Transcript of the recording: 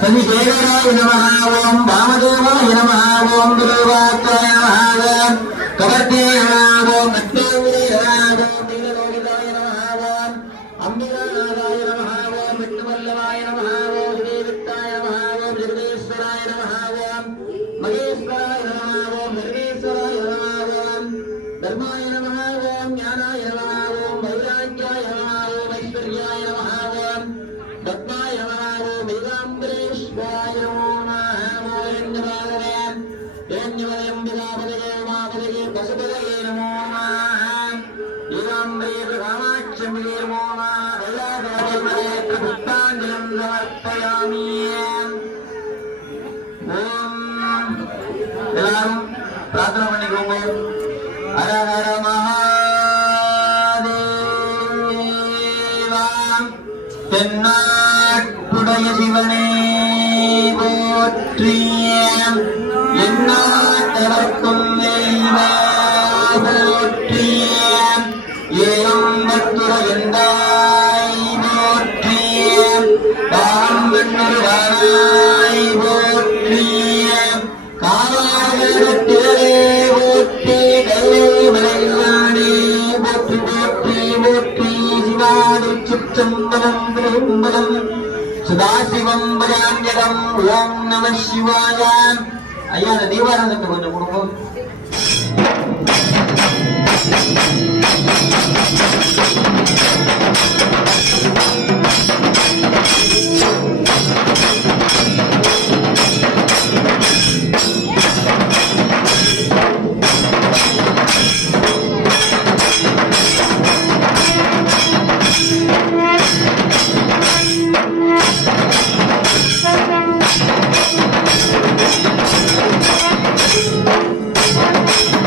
சனிசேகராய நமः ஓம் வாமதேவாய நமः ஓம் குருவாக்காய நமः கவர்த்திய நமः ஓம் கட்டாவிரேய நமः ஓம் நீலலோகிதாய நமः ஓம் அம்பிகாநாதாய நமः ஓம் விஷ்ணுவல்லவாய நமः ஓம் ஸ்ரீவிட்டாய நமः ஓம் ஜெகதீஸ்வராய நமः ஓம் மகேஸ்வராய நமः ஓம் சர்வேஸ்வராய நமः ஓம் தர்மாய நமः ஓம் ஞானாய நமः ஓம் வைராக்கியாய நமः ஓம் ஐஸ்வர்யாய நமः ஓம் பத்மாய நமः प्रार्थना பண்ணிக்கோங்க ஹர ஹர மகாதேவா தென்னாட்டுடைய சிவனே போற்றி எந்நாட்டவர்க்கும் இறைவா போற்றி ஏம்பத்துரையந்தாய் போற்றி தாம் வெண்ணுருவாய் போற்றி காவாகத்திலே போற்றி கல்லைமலையானே போற்றி போற்றி போற்றி சிவாதி சிற்றம்பலம் பிரம்பலம் சதாசிவம் பஜாஞ்சலம் ஓம் நம சிவாய ஐயா அந்த தீபாராதனை கொஞ்சம் கொடுப்போம்